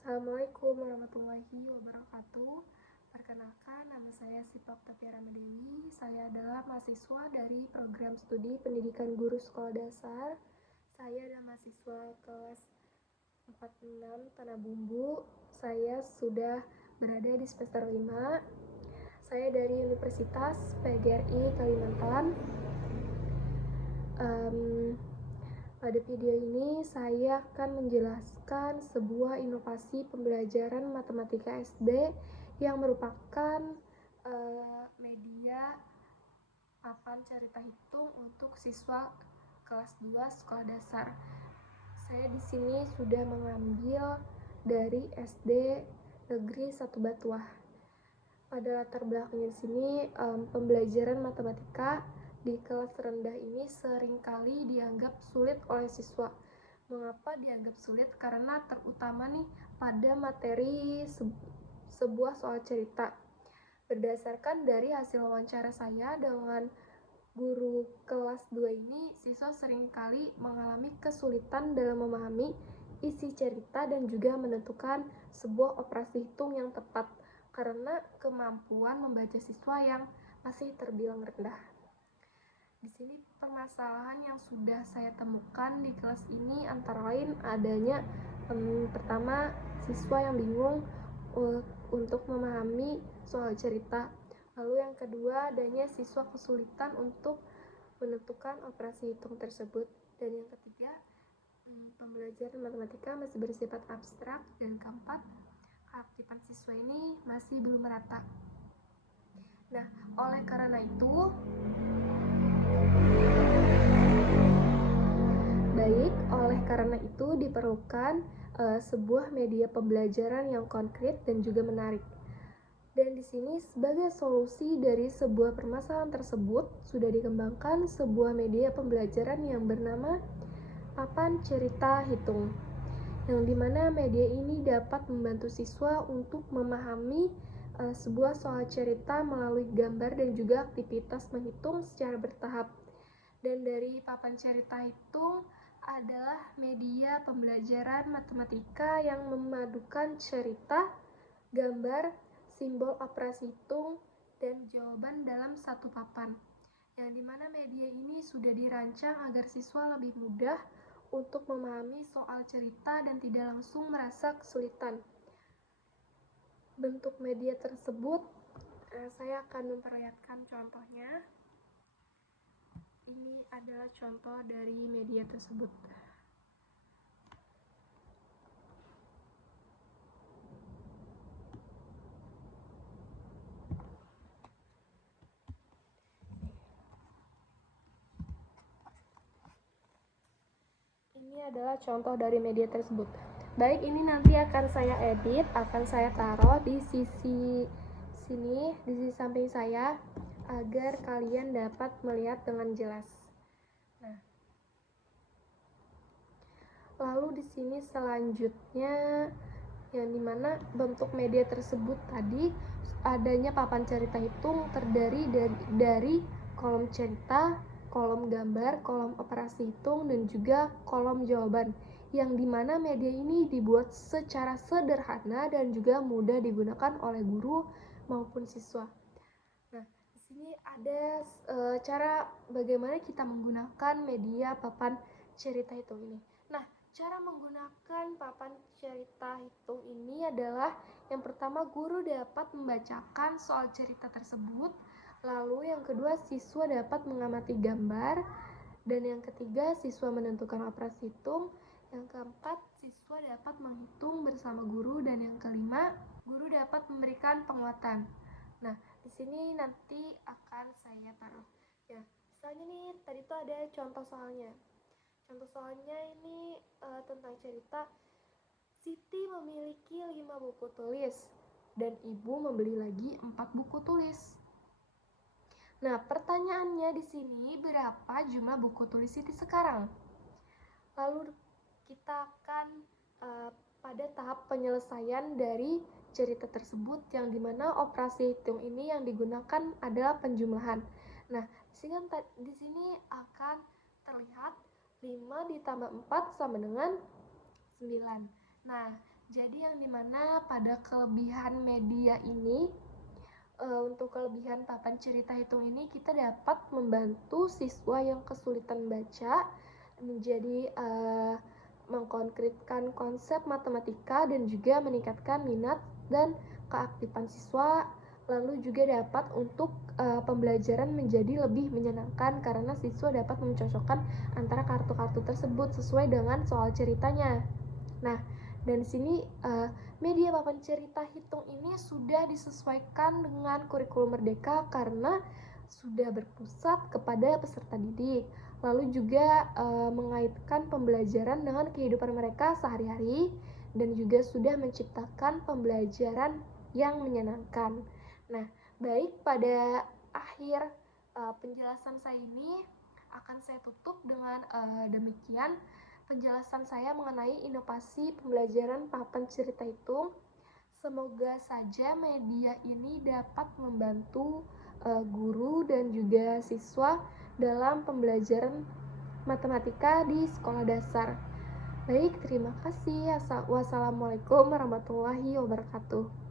Assalamualaikum warahmatullahi wabarakatuh. Perkenalkan, nama saya Sipa Oktavia Ramadewi. Saya adalah mahasiswa dari program studi pendidikan guru sekolah dasar. Saya adalah mahasiswa kelas 46 Tanah Bumbu. Saya sudah berada di semester 5. Saya dari Universitas PGRI Kalimantan. Pada video ini saya akan menjelaskan sebuah inovasi pembelajaran matematika SD yang merupakan media papan cerita hitung untuk siswa kelas 2 sekolah dasar. Saya di sini sudah mengambil dari SD Negeri 1 Batuah. Pada latar belakangnya di sini pembelajaran matematika di kelas rendah ini seringkali dianggap sulit oleh siswa. Mengapa dianggap sulit? Karena terutama nih pada materi sebuah soal cerita. Berdasarkan dari hasil wawancara saya dengan guru kelas 2 ini, siswa seringkali mengalami kesulitan dalam memahami isi cerita dan juga menentukan sebuah operasi hitung yang tepat karena kemampuan membaca siswa yang masih terbilang rendah. Di sini permasalahan yang sudah saya temukan di kelas ini antara lain adanya pertama, siswa yang bingung untuk memahami soal cerita. Lalu yang kedua, adanya siswa kesulitan untuk menentukan operasi hitung tersebut. Dan yang ketiga, pembelajaran matematika masih bersifat abstrak. Dan keempat, keaktifan siswa ini masih belum merata. Nah, oleh karena itu diperlukan sebuah media pembelajaran yang konkret dan juga menarik. Dan di sini sebagai solusi dari sebuah permasalahan tersebut sudah dikembangkan sebuah media pembelajaran yang bernama papan cerita hitung, yang dimana media ini dapat membantu siswa untuk memahami sebuah soal cerita melalui gambar dan juga aktivitas menghitung secara bertahap. Dan dari papan cerita hitung adalah media pembelajaran matematika yang memadukan cerita, gambar, simbol operasi hitung, dan jawaban dalam satu papan. Yang dimana media ini sudah dirancang agar siswa lebih mudah untuk memahami soal cerita dan tidak langsung merasa kesulitan. Bentuk media tersebut saya akan memperlihatkan contohnya. Ini adalah contoh dari media tersebut. Ini adalah contoh dari media tersebut. Baik, ini nanti akan saya edit, akan saya taruh di sisi sini, di sisi samping saya, agar kalian dapat melihat dengan jelas. Nah, lalu di sini selanjutnya, yang dimana bentuk media tersebut tadi adanya papan cerita hitung terdiri dari kolom cerita, kolom gambar, kolom operasi hitung, dan juga kolom jawaban, yang dimana media ini dibuat secara sederhana dan juga mudah digunakan oleh guru maupun siswa. Nah, di sini ada cara bagaimana kita menggunakan media papan cerita hitung ini. Nah, cara menggunakan papan cerita hitung ini adalah yang pertama, guru dapat membacakan soal cerita tersebut. Lalu yang kedua, siswa dapat mengamati gambar. Dan yang ketiga, siswa menentukan operasi hitung. Yang keempat, siswa dapat menghitung bersama guru. Dan yang kelima, guru dapat memberikan penguatan. Nah, di sini nanti akan saya taruh. Ya, misalnya nih, tadi tuh ada contoh soalnya. Contoh soalnya ini tentang cerita Siti memiliki 5 buku tulis dan ibu membeli lagi 4 buku tulis. Nah, pertanyaannya di sini, berapa jumlah buku tulis Siti sekarang? Lalu kita akan pada tahap penyelesaian dari cerita tersebut, yang dimana operasi hitung ini yang digunakan adalah penjumlahan. Nah, di sini akan terlihat 5 ditambah 4 sama dengan 9. Nah, Jadi yang dimana pada kelebihan media ini, untuk kelebihan papan cerita hitung ini, kita dapat membantu siswa yang kesulitan baca menjadi mengkonkretkan konsep matematika dan juga meningkatkan minat dan keaktifan siswa. Lalu juga dapat untuk pembelajaran menjadi lebih menyenangkan karena siswa dapat mencocokkan antara kartu-kartu tersebut sesuai dengan soal ceritanya. Nah, dan di sini media papan cerita hitung ini sudah disesuaikan dengan kurikulum Merdeka karena sudah berpusat kepada peserta didik. Lalu juga mengaitkan pembelajaran dengan kehidupan mereka sehari-hari dan juga sudah menciptakan pembelajaran yang menyenangkan. Nah, baik, pada akhir penjelasan saya ini akan saya tutup dengan demikian penjelasan saya mengenai inovasi pembelajaran papan cerita hitung. Semoga saja media ini dapat membantu guru dan juga siswa dalam pembelajaran matematika di sekolah dasar. Baik, terima kasih. Wassalamualaikum warahmatullahi wabarakatuh.